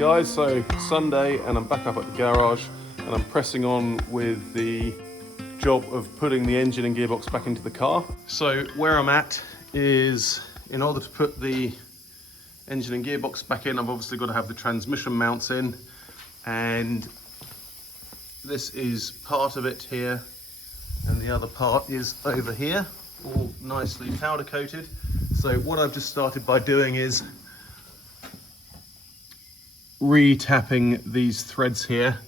guys, so Sunday and I'm back up at the garage and I'm pressing on with the job of putting the engine and gearbox back into the car. So where I'm at is, in order to put the engine and gearbox back in, I've obviously got to have the transmission mounts in, and this is part of it here and the other part is over here, all nicely powder coated. So what I've just started by doing is re-tapping these threads here,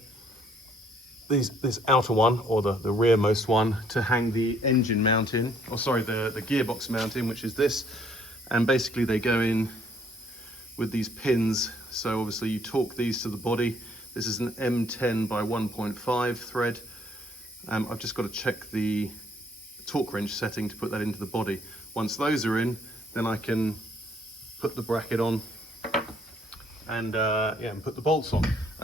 this outer one, or the rearmost one, to hang the engine mount in, or sorry, the gearbox mount in, which is this. And basically they go in with these pins. So obviously you torque these to the body. This is an M10 by 1.5 thread. I've just got to check the torque wrench setting to put that into the body. Once those are in, then I can put the bracket on and and put the bolts on.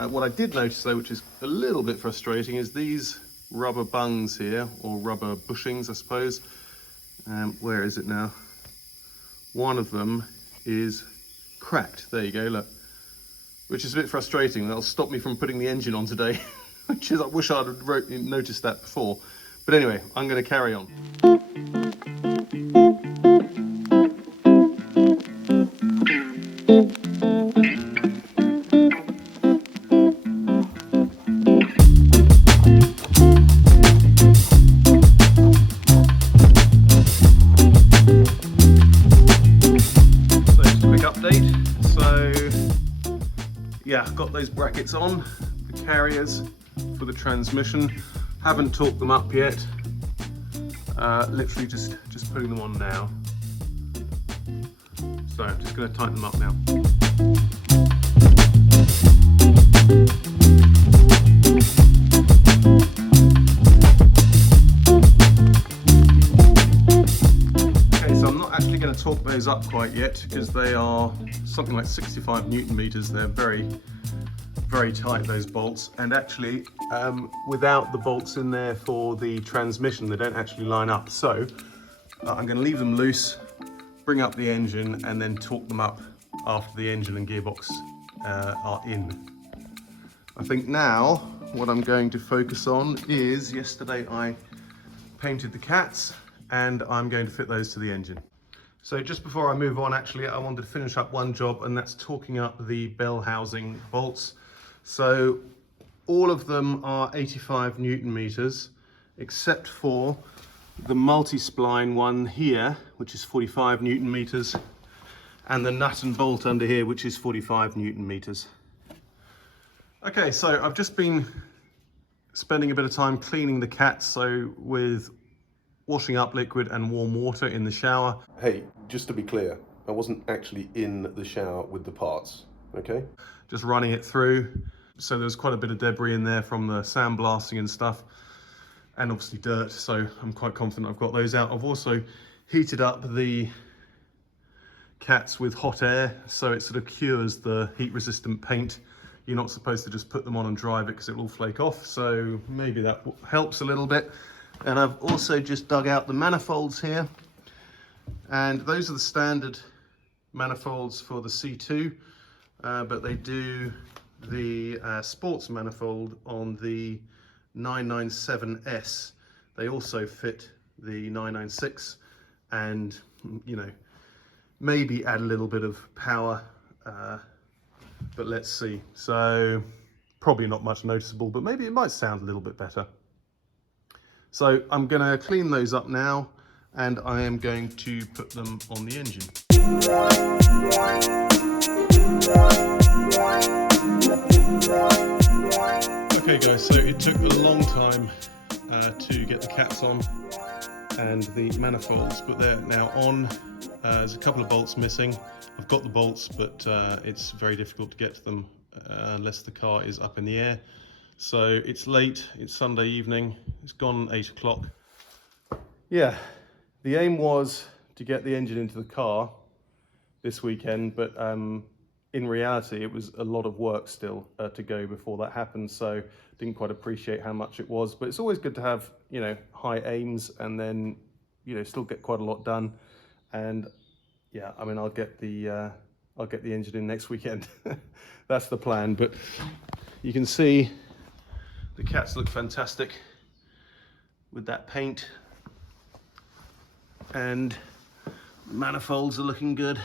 What I did notice though, which is a little bit frustrating, is these rubber bungs here, or rubber bushings I suppose. Where is it now? One of them is cracked. There you go, look. Which is a bit frustrating. That'll stop me from putting the engine on today. Which is, I wish I'd noticed that before. But anyway, I'm going to carry on. Yeah, got those brackets on, the carriers for the transmission. Haven't torqued them up yet. Literally just putting them on now. So I'm just going to tighten them up now. Okay, so I'm not actually going to torque those up quite yet because they are something like 65 Newton meters. They're very tight, those bolts, and actually without the bolts in there for the transmission, they don't actually line up. So I'm going to leave them loose, bring up the engine, and then torque them up after the engine and gearbox are in. I think now what I'm going to focus on is, yesterday I painted the cats and I'm going to fit those to the engine. So just before I move on, actually, I wanted to finish up one job, and that's torquing up the bell housing bolts. So all of them are 85 Newton meters, except for the multi-spline one here, which is 45 Newton meters, and the nut and bolt under here, which is 45 Newton meters. Okay, so I've just been spending a bit of time cleaning the cats, so with washing up liquid and warm water in the shower. Hey, just to be clear, I wasn't actually in the shower with the parts, okay? Just running it through. So there was quite a bit of debris in there from the sandblasting and stuff, and obviously dirt, so I'm quite confident I've got those out. I've also heated up the cats with hot air, so it sort of cures the heat-resistant paint. You're not supposed to just put them on and drive it because it will flake off, so maybe that helps a little bit. And I've also just dug out the manifolds here, and those are the standard manifolds for the C2, but they do the sports manifold on the 997S. They also fit the 996, and you know, maybe add a little bit of power, but let's see. So probably not much noticeable, but maybe it might sound a little bit better. So I'm going to clean those up now, and I am going to put them on the engine. Okay guys, so it took a long time to get the cats on and the manifolds, but they're now on. There's a couple of bolts missing. I've got the bolts, but it's very difficult to get to them unless the car is up in the air. So it's late, it's Sunday evening, it's gone 8 o'clock. Yeah, the aim was to get the engine into the car this weekend, but in reality it was a lot of work still to go before that happened, so didn't quite appreciate how much it was. But it's always good to have, you know, high aims and then, you know, still get quite a lot done. And yeah, I mean, I'll get the engine in next weekend. that's the plan. But you can see the cats look fantastic with that paint, and the manifolds are looking good.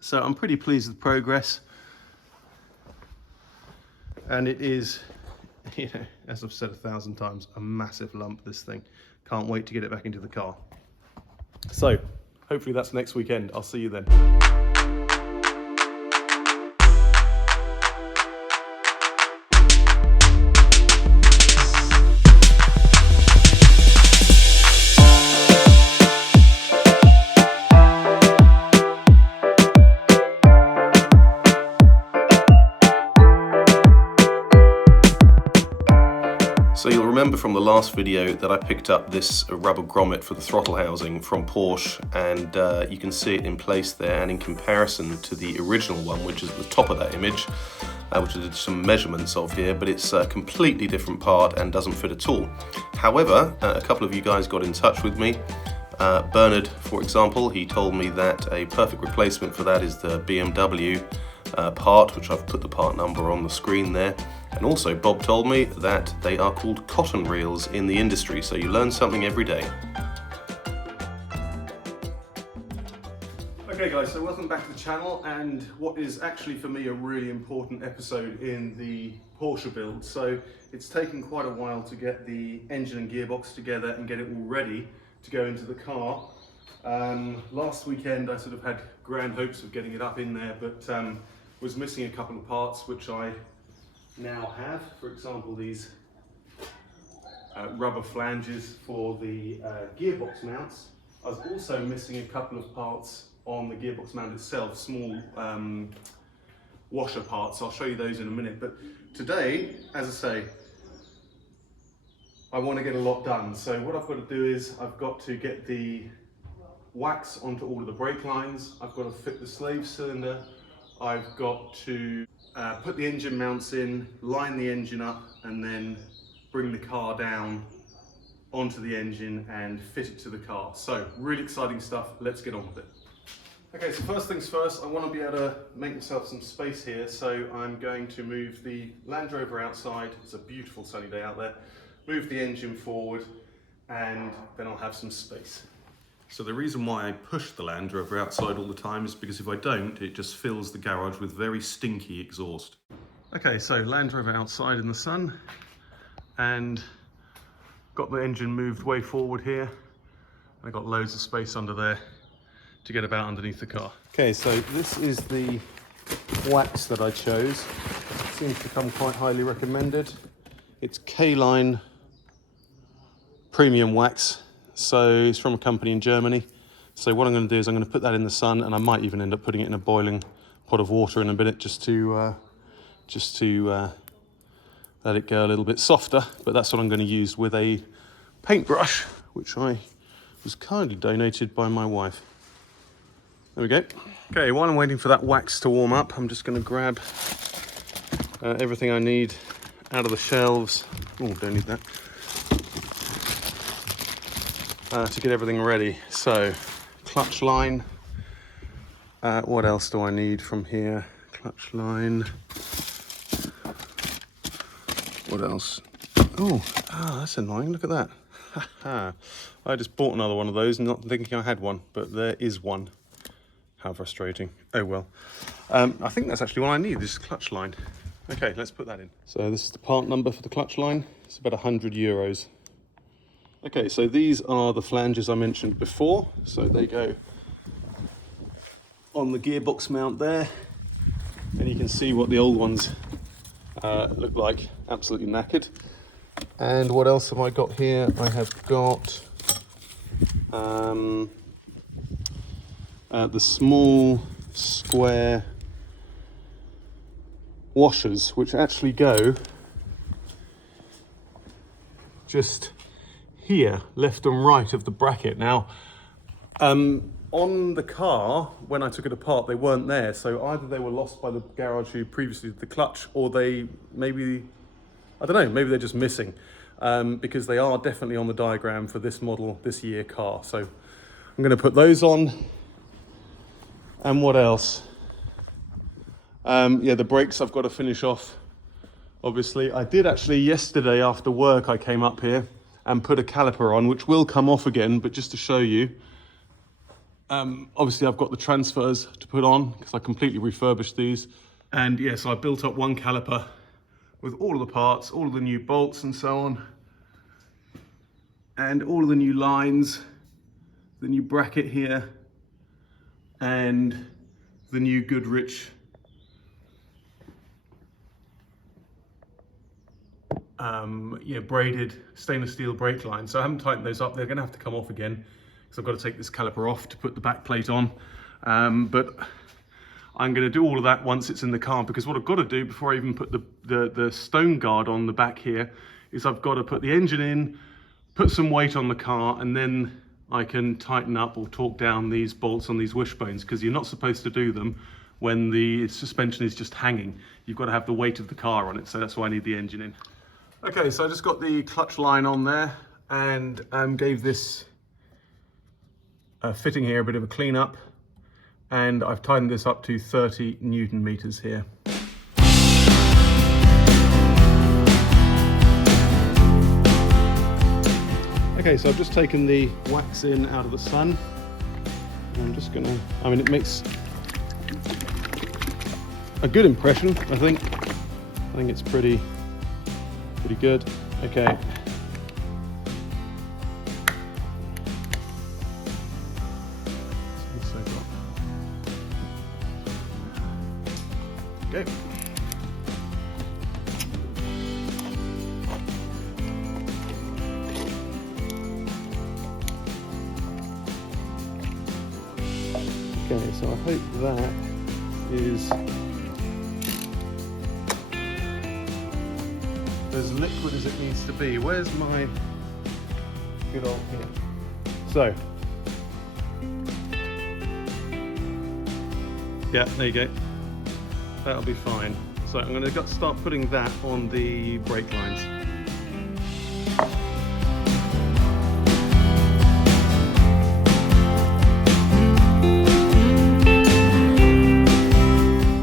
So I'm pretty pleased with progress. And it is, you know, as I've said 1,000 times, a massive lump, this thing. Can't wait to get it back into the car. So hopefully that's next weekend. I'll see you then. So you'll remember from the last video that I picked up this rubber grommet for the throttle housing from Porsche, and you can see it in place there, and in comparison to the original one, which is at the top of that image, which I did some measurements of here, but it's a completely different part and doesn't fit at all. However, a couple of you guys got in touch with me. Bernard, for example, he told me that a perfect replacement for that is the BMW part, which I've put the part number on the screen there. And also Bob told me that they are called cotton reels in the industry, so you learn something every day. Okay guys, so welcome back to the channel, and what is actually for me a really important episode in the Porsche build. So it's taken quite a while to get the engine and gearbox together and get it all ready to go into the car. Last weekend I sort of had grand hopes of getting it up in there, but was missing a couple of parts which I now have. For example, these rubber flanges for the gearbox mounts. I was also missing a couple of parts on the gearbox mount itself, small washer parts. I'll show you those in a minute. But today, as I say, I want to get a lot done. So what I've got to do is I've got to get the wax onto all of the brake lines. I've got to fit the slave cylinder. I've got to put the engine mounts in, line the engine up, and then bring the car down onto the engine and fit it to the car. So really exciting stuff. Let's get on with it. Okay, so first things first, I want to be able to make myself some space here. So I'm going to move the Land Rover outside. It's a beautiful sunny day out there. Move the engine forward, and then I'll have some space. So the reason why I push the Land Rover outside all the time is because if I don't, it just fills the garage with very stinky exhaust. Okay, so Land Rover outside in the sun, and got the engine moved way forward here. I got loads of space under there to get about underneath the car. Okay, so this is the wax that I chose. It seems to come quite highly recommended. It's K-Line premium wax. So it's from a company in Germany. So what I'm going to do is I'm going to put that in the sun, and I might even end up putting it in a boiling pot of water in a minute just to let it go a little bit softer. But that's what I'm going to use with a paintbrush, which I was kindly donated by my wife. There we go. Okay, while I'm waiting for that wax to warm up, I'm just going to grab everything I need out of the shelves. Oh, don't need that. To get everything ready. So, clutch line. What else do I need from here? Clutch line. What else? Oh, that's annoying. Look at that. I just bought another one of those, not thinking I had one, but there is one. How frustrating. Oh well. I think that's actually what I need, this clutch line. Okay, let's put that in. So this is the part number for the clutch line. It's about €100. Okay, so these are the flanges I mentioned before. So they go on the gearbox mount there, and you can see what the old ones look like, absolutely knackered. And what else have I got here? I have got the small square washers, which actually go just here, left and right of the bracket. Now, on the car, when I took it apart, they weren't there. So either they were lost by the garage who previously did the clutch, or they maybe, I don't know, maybe they're just missing, because they are definitely on the diagram for this model, this year car. So I'm going to put those on. And what else? Yeah, the brakes I've got to finish off. Obviously, I did actually yesterday after work, I came up here and put a caliper on, which will come off again, but just to show you, obviously I've got the transfers to put on because I completely refurbished these. And yeah, so I built up one caliper with all of the parts, all of the new bolts and so on, and all of the new lines, the new bracket here, and the new Goodrich braided stainless steel brake lines. So I haven't tightened those up. They're going to have to come off again because I've got to take this caliper off to put the back plate on. But I'm going to do all of that once it's in the car, because what I've got to do before I even put the stone guard on the back here is I've got to put the engine in, put some weight on the car, and then I can tighten up or torque down these bolts on these wishbones, because you're not supposed to do them when the suspension is just hanging. You've got to have the weight of the car on it, so that's why I need the engine in. Okay, so I just got the clutch line on there and gave this fitting here a bit of a clean up, and I've tightened this up to 30 Newton meters here. Okay, so I've just taken the wax in out of the sun. I'm just gonna, it makes a good impression, I think. I think it's pretty good. Okay. Okay. Okay, so I hope that is as liquid as it needs to be. Where's my good old pin? So, yeah, there you go. That'll be fine. So I'm going to start putting that on the brake lines.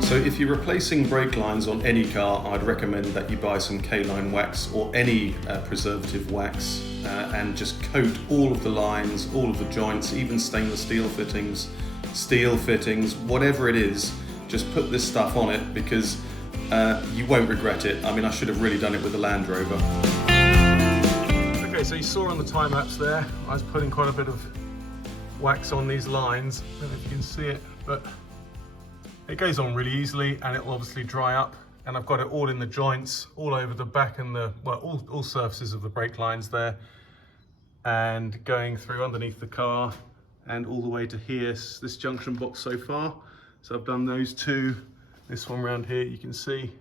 So if you're replacing brake lines on any car, I'd recommend that you buy some K-line wax or any preservative wax and just coat all of the lines, all of the joints, even stainless steel fittings, whatever it is. Just put this stuff on it, because you won't regret it. I should have really done it with the Land Rover. Okay, so you saw on the time lapse there, I was putting quite a bit of wax on these lines. I don't know if you can see it, but it goes on really easily, and it will obviously dry up. And I've got it all in the joints, all over the back and all surfaces of the brake lines there, and going through underneath the car and all the way to here, this junction box so far. So I've done those two, this one around here you can see,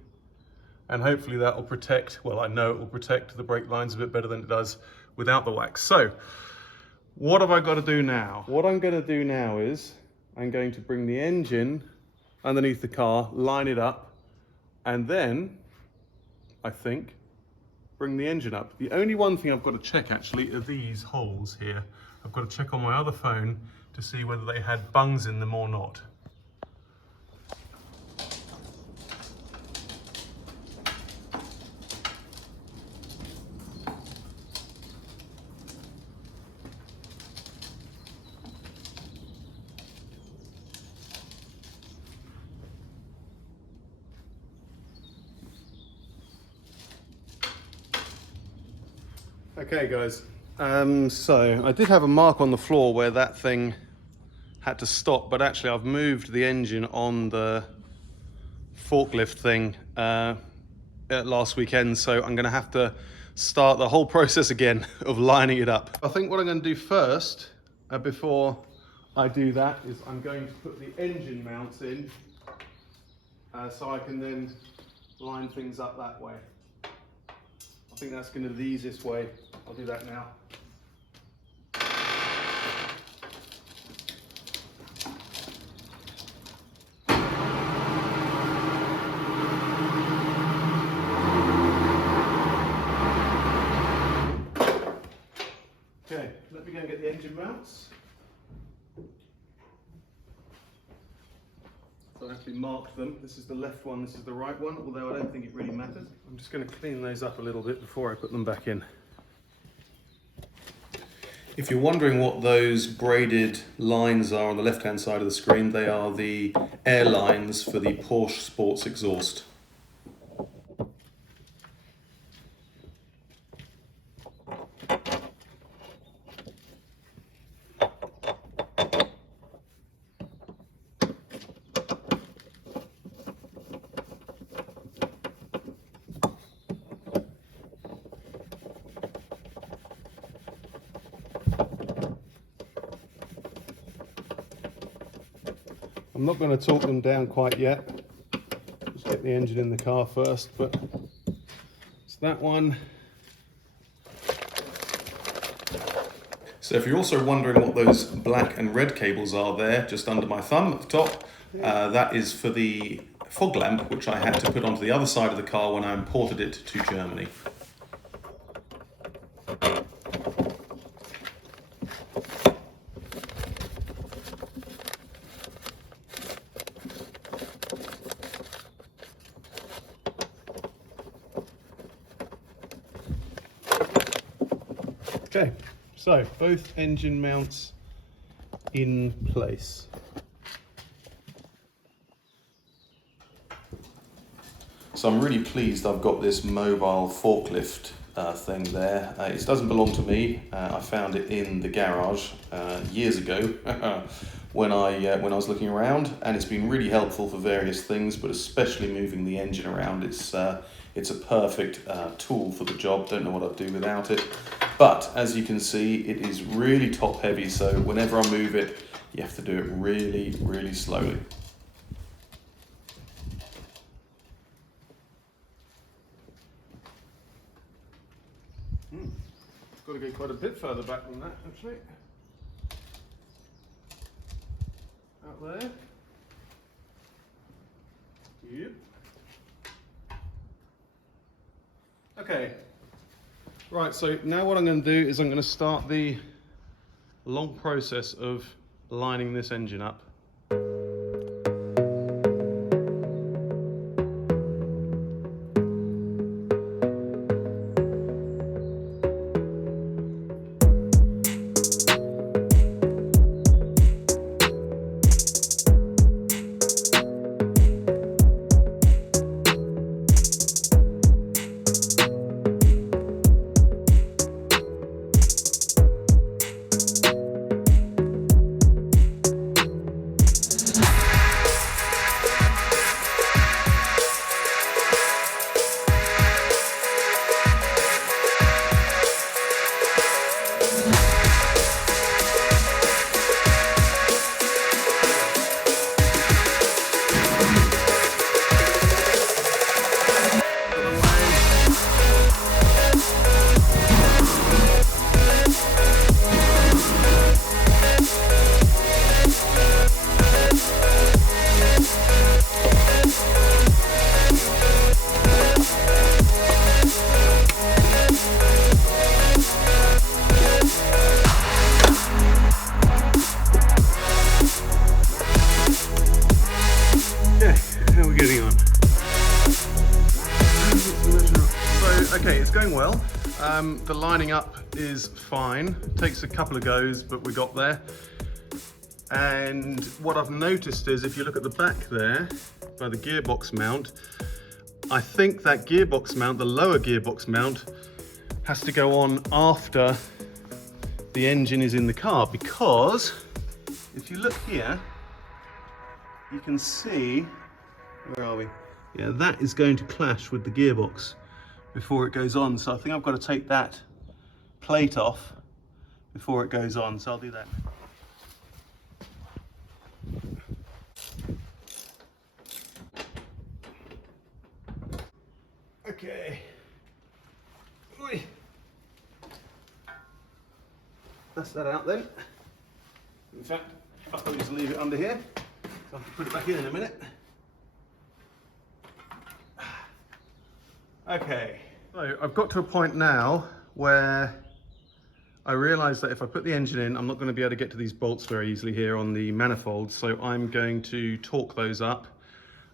and hopefully that will protect, well, I know it will protect the brake lines a bit better than it does without the wax. So what have I got to do now? What I'm going to do now is I'm going to bring the engine underneath the car, line it up, and then I think bring the engine up. The only one thing I've got to check actually are these holes here. I've got to check on my other phone to see whether they had bungs in them or not. Okay guys, so I did have a mark on the floor where that thing had to stop, but actually I've moved the engine on the forklift thing last weekend, so I'm going to have to start the whole process again of lining it up. I think what I'm going to do first, before I do that, is I'm going to put the engine mounts in, so I can then line things up that way. I think that's going to be the easiest way. I'll do that now. Okay, let me go and get the engine mounts. So I actually marked them. This is the left one, this is the right one, although I don't think it really matters. I'm just going to clean those up a little bit before I put them back in. If you're wondering what those braided lines are on the left-hand side of the screen, they are the air lines for the Porsche Sports exhaust. I'm not going to torque them down quite yet. Just get the engine in the car first, but it's that one. So if you're also wondering what those black and red cables are there, just under my thumb at the top, that is for the fog lamp, which I had to put onto the other side of the car when I imported it to Germany. Okay, so both engine mounts in place. So I'm really pleased I've got this mobile forklift thing there. It doesn't belong to me. I found it in the garage years ago when I was looking around, and it's been really helpful for various things, but especially moving the engine around. It's a perfect tool for the job. Don't know what I'd do without it. But as you can see, it is really top heavy, so whenever I move it, you have to do it really, really slowly. Got to go quite a bit further back than that, actually. Out there. Yep. Okay. Right, so now what I'm going to do is I'm going to start the long process of lining this engine up. Okay, it's going well. The lining up is fine. Takes a couple of goes, but we got there. And what I've noticed is if you look at the back there, by the gearbox mount, I think that gearbox mount, the lower gearbox mount, has to go on after the engine is in the car, because if you look here, you can see, where are we? Yeah, that is going to clash with the gearbox before it goes on. So I think I've got to take that plate off before it goes on. So I'll do that. Okay. Oi. That's that out then. In fact, I'll probably just leave it under here. So I'll put it back in a minute. Okay, so I've got to a point now where I realized that if I put the engine in, I'm not going to be able to get to these bolts very easily here on the manifold, so I'm going to torque those up.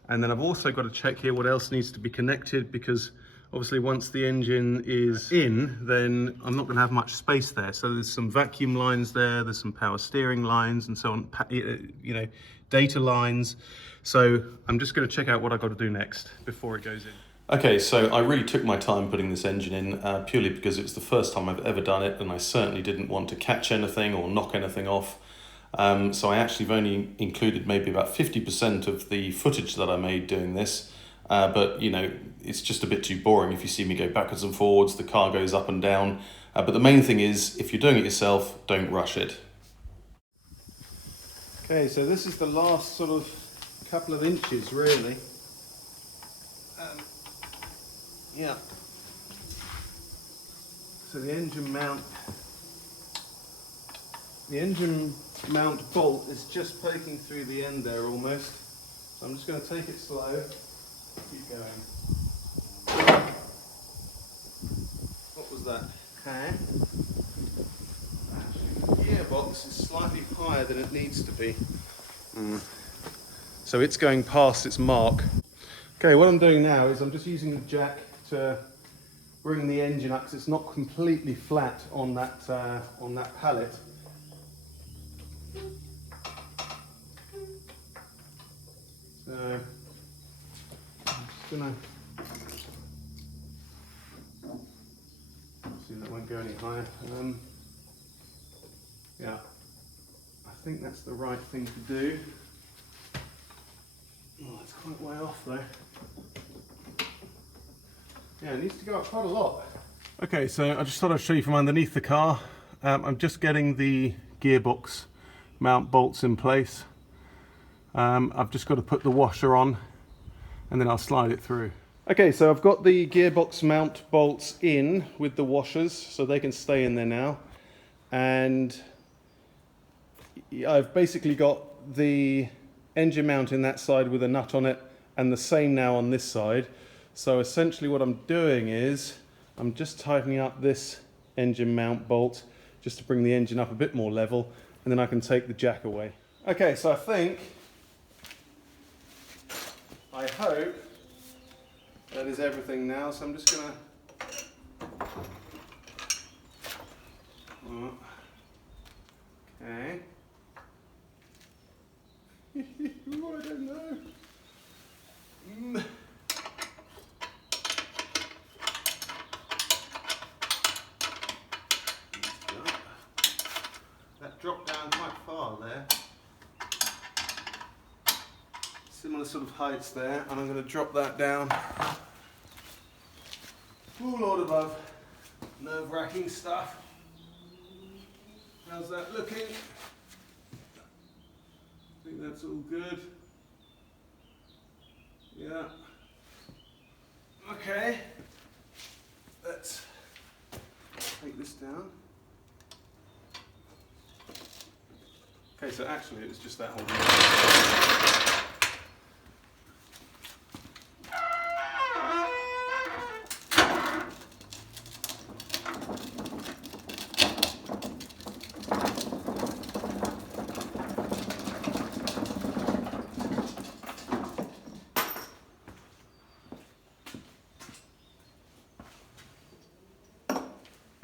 And then I've also got to check here what else needs to be connected, because obviously once the engine is in, then I'm not going to have much space there. So there's some vacuum lines there, there's some power steering lines and so on, you know, data lines. So I'm just going to check out what I've got to do next before it goes in. Okay, so I really took my time putting this engine in, purely because it's the first time I've ever done it, and I certainly didn't want to catch anything or knock anything off. So I actually have only included maybe about 50% of the footage that I made doing this, but you know, it's just a bit too boring if you see me go backwards and forwards, the car goes up and down. But the main thing is, if you're doing it yourself, don't rush it. Okay, so this is the last sort of couple of inches really. Yeah. So the engine mount bolt is just poking through the end there almost. So I'm just going to take it slow, keep going. What was that? Okay. Actually, the gearbox is slightly higher than it needs to be. So it's going past its mark. Okay, what I'm doing now is I'm just using the jack to bring the engine up, because it's not completely flat on that pallet. So I'm just gonna see that won't go any higher. Yeah, I think that's the right thing to do. Oh, it's quite way off though. Yeah, it needs to go up quite a lot. Okay, so I just thought I'd show you from underneath the car. I'm just getting the gearbox mount bolts in place. I've just got to put the washer on and then I'll slide it through. Okay, so I've got the gearbox mount bolts in with the washers, so they can stay in there now. And I've basically got the engine mount in that side with a nut on it, and the same now on this side. So essentially what I'm doing is I'm just tightening up this engine mount bolt just to bring the engine up a bit more level, and then I can take the jack away. Okay, so I hope that is everything now, so I'm just gonna okay. Ooh, I don't know. That dropped down quite far there. Similar sort of heights there, and I'm going to drop that down. Oh Lord above. Nerve-wracking stuff. How's that looking? I think that's all good. Yeah. Okay. Let's take this down. Okay, so actually it was just that whole thing.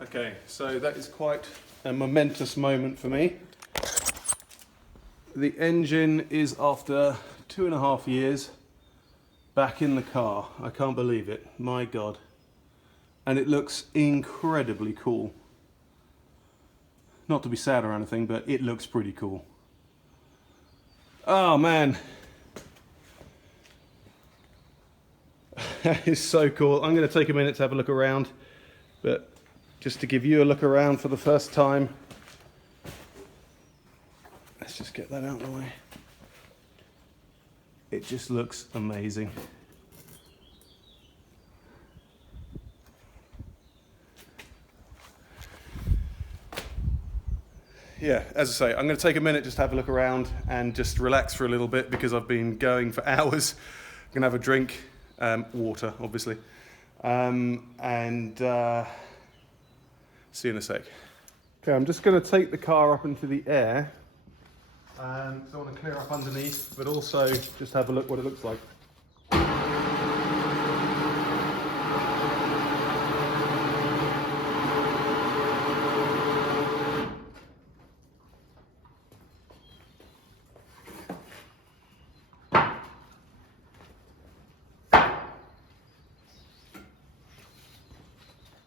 Okay, so that is quite a momentous moment for me. The engine is, after 2.5 years, back in the car. I can't believe it, my God. And it looks incredibly cool. Not to be sad or anything, but it looks pretty cool. Oh man. That is so cool. I'm going to take a minute to have a look around, but just to give you a look around for the first time. Let's just get that out of the way. It just looks amazing. Yeah, as I say, I'm going to take a minute just to have a look around and just relax for a little bit, because I've been going for hours. I'm going to have a drink, water obviously, and see you in a sec. Okay, I'm just going to take the car up into the air, because I want to clear up underneath, but also just have a look what it looks like.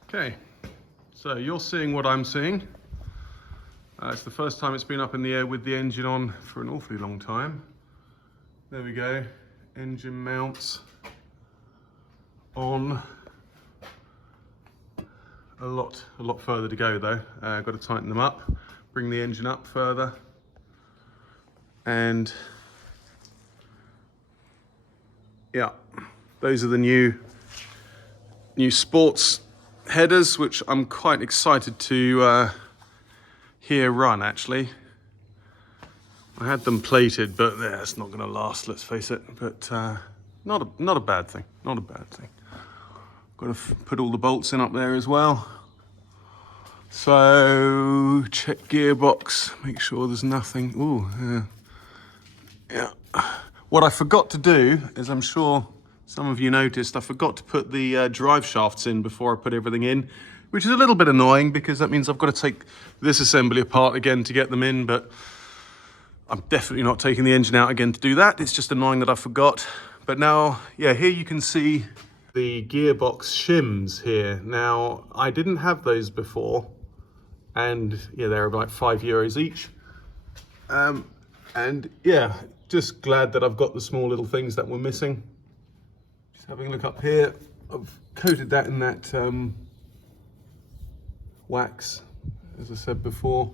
Okay, so you're seeing what I'm seeing. It's the first time it's been up in the air with the engine on for an awfully long time. There we go, engine mounts on. A lot further to go though. I've got to tighten them up, bring the engine up further, and yeah, those are the new sports headers, which I'm quite excited to hear run actually. I had them plated, but it's not going to last, let's face it. But not a bad thing, not a bad thing. Got to put all the bolts in up there as well. So check gearbox, make sure there's nothing. Ooh, yeah. What I forgot to do, as I'm sure some of you noticed, I forgot to put the drive shafts in before I put everything in, which is a little bit annoying because that means I've got to take this assembly apart again to get them in, but I'm definitely not taking the engine out again to do that. It's just annoying that I forgot. But now, yeah, here you can see the gearbox shims here. Now, I didn't have those before, and yeah, they're about €5 each. And yeah, just glad that I've got the small little things that were missing. Just having a look up here, I've coated that in that wax, as I said before,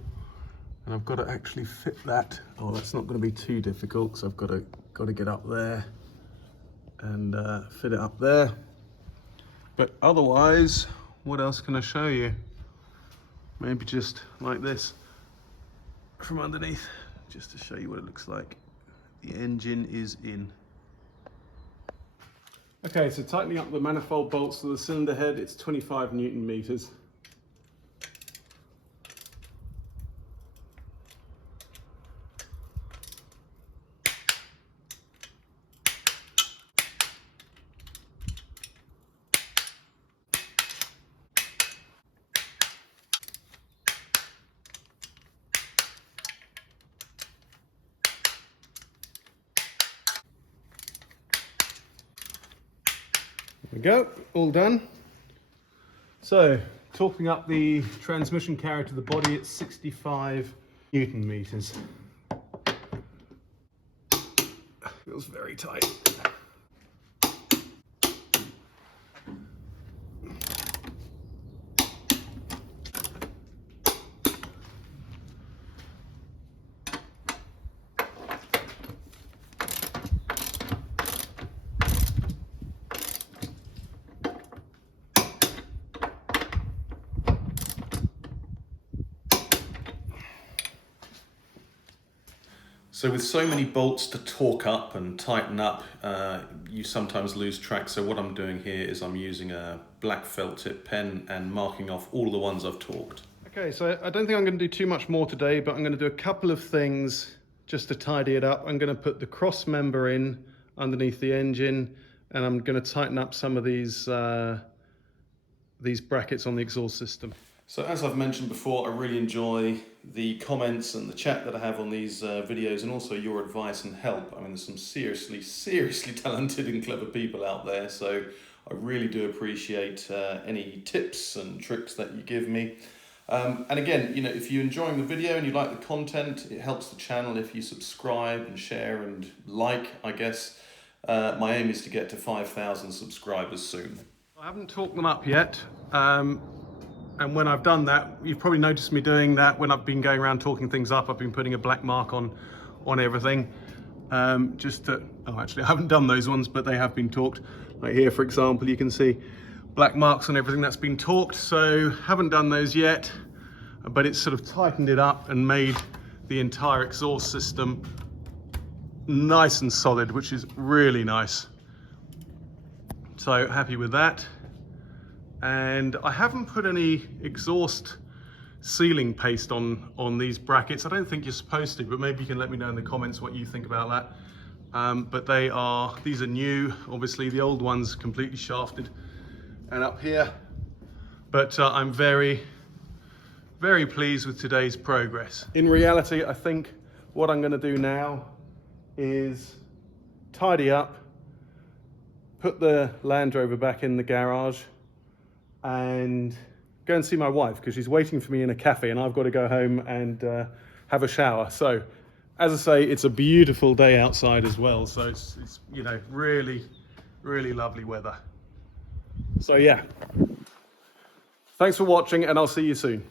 and I've got to actually fit that. Oh, that's not going to be too difficult, because I've got to get up there and fit it up there. But otherwise, what else can I show you? Maybe just like this from underneath, just to show you what it looks like. The engine is in. Okay, so tightening up the manifold bolts to the cylinder head, it's 25 Newton meters. There we go, all done. So, torquing up the transmission carrier to the body at 65 Newton meters. Feels very tight. So with so many bolts to torque up and tighten up, you sometimes lose track. So what I'm doing here is I'm using a black felt tip pen and marking off all the ones I've torqued. Okay, so I don't think I'm going to do too much more today, but I'm going to do a couple of things just to tidy it up. I'm going to put the cross member in underneath the engine, and I'm going to tighten up some of these brackets on the exhaust system. So as I've mentioned before, I really enjoy the comments and the chat that I have on these videos, and also your advice and help. I mean, there's some seriously talented and clever people out there, so I really do appreciate any tips and tricks that you give me. And again, you know, if you're enjoying the video and you like the content, it helps the channel if you subscribe and share and like, I guess. My aim is to get to 5,000 subscribers soon. I haven't talked them up yet. And when I've done that, you've probably noticed me doing that when I've been going around talking things up. I've been putting a black mark on everything. Just to, oh, actually, I haven't done those ones, but they have been torqued. Like here, for example, you can see black marks on everything that's been torqued. So haven't done those yet, but it's sort of tightened it up and made the entire exhaust system nice and solid, which is really nice. So happy with that. And I haven't put any exhaust sealing paste on these brackets. I don't think you're supposed to, but maybe you can let me know in the comments what you think about that. But these are new. Obviously the old one's completely shafted and up here. But I'm very, very pleased with today's progress. In reality, I think what I'm going to do now is tidy up, put the Land Rover back in the garage, and go and see my wife, because she's waiting for me in a cafe and I've got to go home and have a shower. So as I say, it's a beautiful day outside as well, so it's you know, really, really lovely weather. So yeah, thanks for watching and I'll see you soon.